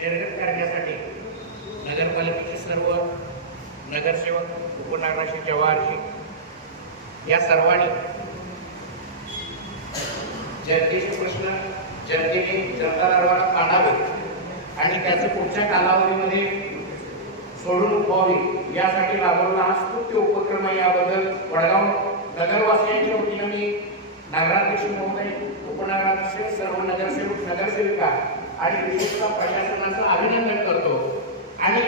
निर्गत करण्यासाठी नगरपालिकेचे सर्व नगरसेवक, उपनगराचे जवाहरजी या सर्वांनी जनतेचे प्रश्न जनतेने जनता दरबारात मांडावे आणि त्याचे पुढच्या कालावधीमध्ये सोडून व्हावे यासाठी राबवलेला हा स्तुत्य उपक्रम आहे। याबद्दल वडगाव नगरवासियांच्या वतीने मी नगराध्यक्ष महोदय, उपनगराध्यक्ष, सर्व नगरसेवक, नगरसेविका आणि विशेषतः प्रशासनाचं अभिनंदन करतो। आणि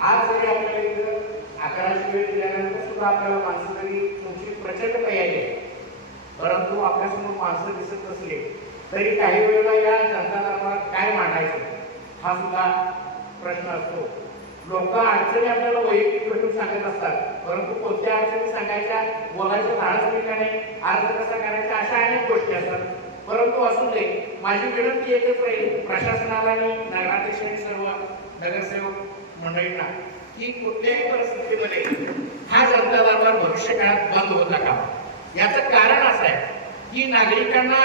आज जरी आपल्याला इथं 11ची वेळ दिल्यानंतर सुद्धा आपल्याला माणसं जरी तुमची प्रचंड तयारी आहे, परंतु आपल्यासमोर माणसं दिसत नसले तरी काही वेळेला या जनता दरबारात काय मांडायचं हा सुद्धा प्रश्न असतो। लोक अडचणी आपल्याला वैयक्तिक भेटून सांगत असतात, परंतु कोणत्या अडचणी सांगायच्या, बोलायचं धाडस ठिकाणी, अर्ज कसा करायचा, अशा अनेक गोष्टी असतात। परंतु असू दे, माझी विनंती एकच राहील प्रशासनाला आणि नगराध्यक्ष आणि सर्व नगरसेवक मंडळींना की कुठल्याही परिस्थितीमध्ये हा जनता दरबार भविष्यकाळात बंद होता का। याचं कारण असं आहे की नागरिकांना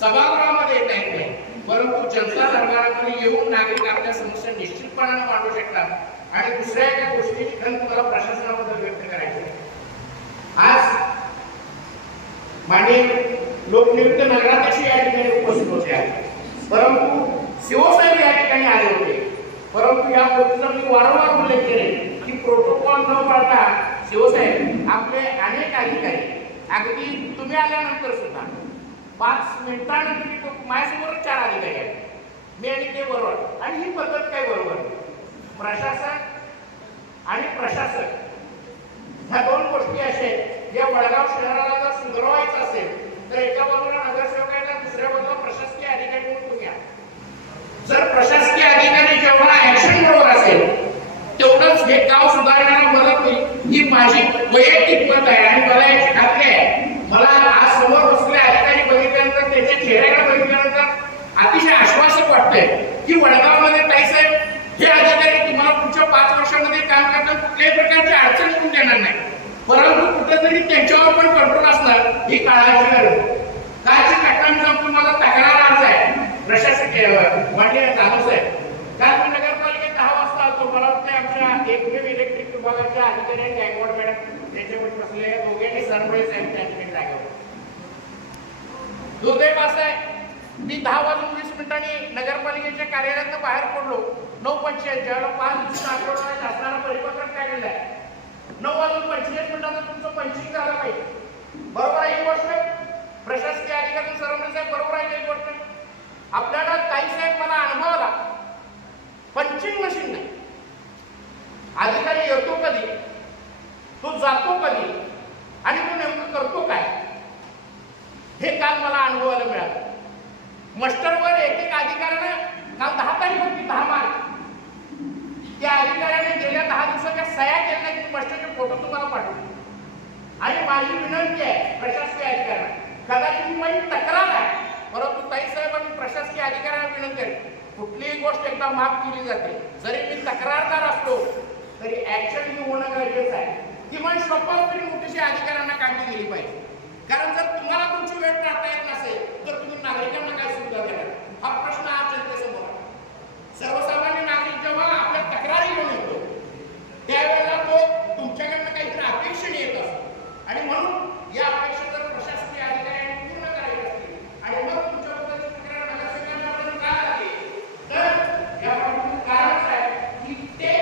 सभागृहामध्ये येता येत नाही, परंतु जनता दरबारामध्ये येऊन नागरिक आपल्या समस्या निश्चितपणाने मांडू शकतात आणि दुसऱ्या एका गोष्टीची खंत मला प्रशासनाबद्दल व्यक्त करायची आहे। आज माननीय लोकनियुक्त नगराध्यक्ष या ठिकाणी उपस्थित होते, परंतु शिवसाहेब या ठिकाणी आले होते, परंतु या गोष्टीचा मी वारंवार उल्लेख केले की प्रोटोकॉल न पाळता शिवसाहेब आपले अनेक अधिकारी, अगदी तुम्ही आल्यानंतर सुद्धा 5 मिनिटांनंतर माझ्यासमोर 4 अधिकारी आहेत, मी आणि ते बरोबर, आणि ही पद्धत काय बरोबर। प्रशासन आणि प्रशासक ह्या दोन गोष्टी अशा आहेत, या वडगाव शहराला जर सुधारवायचं असेल तर एका बाजूला नगरसेवक आहे, दुसऱ्या बाजूला प्रशासकीय अधिकारी म्हणून तुम्ही आहात। जर प्रशासकीय अधिकारी जेवढा ऍक्शन बरोबर असेल तेवढंच हे गाव सुधारण्याला मदत होईल, ही माझी वैयक्तिक मत आहे। आणि मला याची खात्री आहे, मला आज समोर बसलेले अधिकारी बघितल्यानंतर, त्याच्या चेहऱ्याला बघितल्यानंतर अतिशय आश्वासक वाटतंय की वडगावमध्ये ताईसाहेब हे अधिकारी तुम्हाला पुढच्या 5 वर्षांमध्ये काम करताना कुठल्याही प्रकारची अडचण येऊन देणार नाही, परंतु कुठेतरी त्यांच्यावर पण कंट्रोल असणार ही काळाची गरज। कालची घटना तुम्हाला तक्रार अर्ज आहे प्रशासकीय माननीय जाधव साहेब, काल मी नगरपालिकेत 10 वाजता आलो, मला वाटतं आमच्या एकमेव इलेक्ट्रिक विभागाच्या अधिकारी गायकवाड मॅडम त्यांच्यावर बसले दोघे सरपळे साहेब त्या ठिकाणी जागेवर। दुर्दैव असं आहे मी 10:20 नगरपालिकेच्या कार्यालयातून बाहेर पडलो 9:45, ज्यावेळेला 5 दिवसाचा आठवडा शासनाला परिपत्रक काढलेलं आहे, 9:25 तुमचं पंचिंग झालं पाहिजे, बरोबर आहे ही गोष्ट। प्रशासकीय अधिकारी सरपळे साहेब बरोबर आहे ही गोष्ट। आपल्याला ताईसाहेब मला अनुभव आला, पंचिंग मशीन नाही, अधिकारी येतो कधी, तो जातो कधी आणि तो नेमकं करतो काय, हे काल मला अनुभवायला मिळालं। मस्टरवर एक अधिकाऱ्याने काल 10 तारीख होती, 10 मार्च, त्या अधिकाऱ्याने गेल्या 10 दिवसाच्या सह्या केल्या की मस्टरचे फोटो तुम्हाला पाठवले। आणि माझी विनंती आहे प्रशासकीय अधिकाऱ्यांना, कदाचित ही माझी तक्रार आहे, परंतु ताईसाहेब आणि प्रशासकीय अधिकाऱ्यांना विनंती आहे, कुठलीही गोष्ट एकदा माफ केली जाते, जरी मी तक्रारदार असलो तरी ऍक्शन ही होणं गरजेचं आहे। किमान शपथ तरी नोटीस अधिकाऱ्यांना काढली गेली पाहिजे, कारण जर तुम्हाला तुमची वेळ टाळता येत नसेल तर तुम्ही नागरिकांना काय सुविधा देणार, हा प्रश्न आज जनतेसमोर आहे। सर्वसामान्य नागरिक जेव्हा आपल्या तक्रारी घेऊन येतो त्यावेळेला तो तुमच्याकडनं काहीतरी अपेक्षेने येत असतो, आणि म्हणून या अपेक्षा जर प्रशासकीय अधिकाऱ्यांनी पूर्ण करायची असतील आणि मग तुमच्याबद्दल तक्रार नगरसेवकांना का आली तर या कारण आहे की ते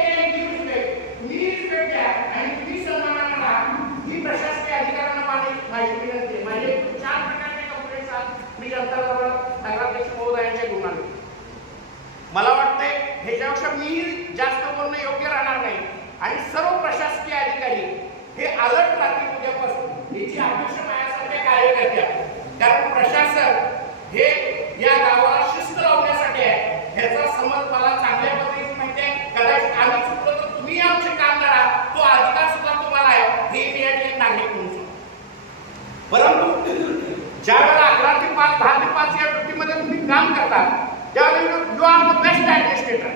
आणि तुम्ही सन्मानाने राहा, ही प्रशासकीय अधिकाऱ्यांना माझी विनंती आहे। माझे 4 प्रकारचे कंप्लेंट्स आज मी जनता दरबारात नगराध्यक्ष महोदयांच्या घेऊन आलो। मला वाटतंय ह्याच्यापेक्षा मी जास्त बोलणं योग्य राहणार नाही, आणि सर्व प्रशासकीय अधिकारी हे अलर्ट राहतील उद्यापासून, याची अपेक्षा माझ्यासारख्या कार्यकर्त्या, कारण प्रशासन हे या गावाला शिस्त लावण्यासाठी आहे, ह्याचा समज मला चांगल्या पद्धतीने माहिती आहे। कदाचित आम्ही चुकलो तर तुम्ही आमचे काम करा, तो अधिकार सुद्धा तुम्हाला आहे, हे मी या ठिकाणी नागरिक म्हणून सांगतो। परंतु ज्या वेळेला 11 ते 5, 10 ते 5 या ड्युटीमध्ये तुम्ही काम करता त्यावेळेला you are the best administrator,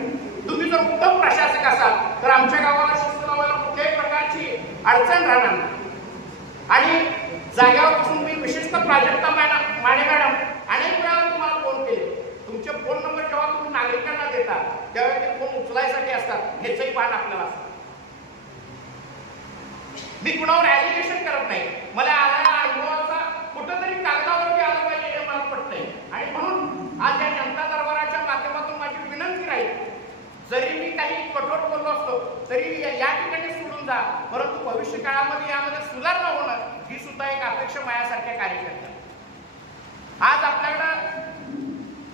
तुम्ही जर उत्तम प्रशासक असाल तर आमच्या गावाला शिस्त लावायला कुठल्याही प्रकारची अडचण राहणार नाही। आणि जाग्यावर बसून मी विशेषतः प्राजक्ता माने मॅडम अनेक वेळा तुम्हाला फोन केले, तुमचे फोन नंबर जेव्हा तुम्ही नागरिकांना देता त्यावेळी ते फोन उचलायसाठी असतात, ह्याचंही भान आपल्याला असतं. मी कुणावर ऍलिगेशन करत नाही, मला आलेल्या अनुभवाचा कुठंतरी कागदावरती आलं पाहिजे हे मला पटतंय. आणि म्हणून आज या जनता दरबाराच्या माध्यमातून माझी विनंती राहील, जरी मी काही कठोर बोललो असतो तरी या ठिकाणी सोडून जा, परंतु भविष्य काळामध्ये यामध्ये सुधारणा होणं ही सुद्धा एक अपेक्षा माझ्यासारख्या कार्यकर्त्या. आज आपल्याकडं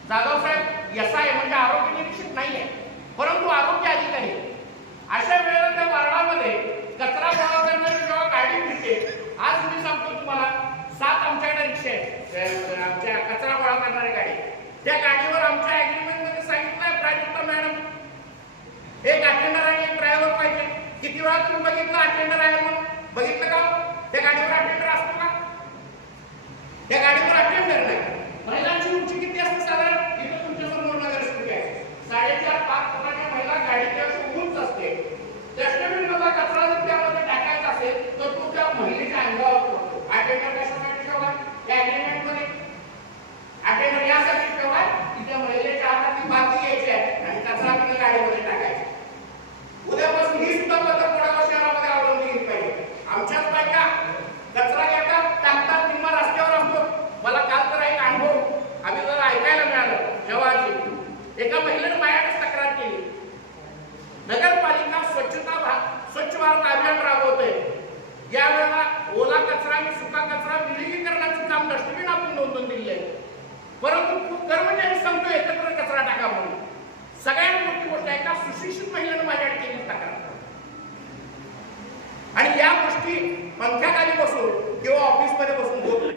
जाधव साहेब SI म्हणजे आरोग्य निरीक्षक नाहीये, परंतु आरोग्य अधिकारी. अशा वेळेला त्या वार्डामध्ये कचरा गोळा करणारी जेव्हा गाडी फिरते, आज मी सांगतो तुम्हाला 7 आमच्याकडे रिक्षा आहेत, आमच्या कचरा गोळा करणारी गाडी. त्या गाडीवर आमच्या अग्रीमेंट मध्ये सांगितलंय प्राजक्ता मॅडम एक अटेंडर आणि एक ड्रायव्हर पाहिजे. किती वेळा तुम्ही बघितलं अटेंडर आहे म्हणून? बघितलं का? त्या गाडीवर अटेंडर असतो का? त्या गाडीवर अटेंडर नाही. महिलांची उंची किती असते साधारण? इथं तुमच्या समोर नगरसेवक आहे, 4.5-5 फुटाच्या महिला गाडीच्या उंच असते. डस्टबिन मध्ये कचरा जर त्यामध्ये टाकायचा असेल तर तो त्या महिलेच्या अंगावर पडतो. अटेंडर कशासाठी ठेवला? त्या अग्रीमेंट मध्ये अटेंडर यासाठी ठेवला की त्या महिलेच्या हातातली बादली घ्यायची आहे आणि कचरा तिने गाडीमध्ये टाकायचा. उद्यापासून ही सुद्धा पद्धत कोणाला शहरामध्ये अवलंबली गेली पाहिजे. आमच्याच बायका कचरा घेतात, टाकतात, निम्मा रस्त्यावर असतो. मला काल तर एक अनुभव आम्ही जर ऐकायला मिळालं, जेव्हा एका महिलेने माझ्याकडे तक्रार केली, नगरपालिका स्वच्छ भारत अभियान राबवते, यावेळेला ओला कचरा आणि सुका कचरा विलगीकरणाचं काम डस्टबिन आपण नोंदवून दिले, परंतु कर्मचारी सांगतो एकत्र कचरा टाका म्हणून. सगळ्यात मोठी गोष्ट आहे का सुशिक्षित महिलेने माझ्याकडे केली तक्रार. आणि या गोष्टी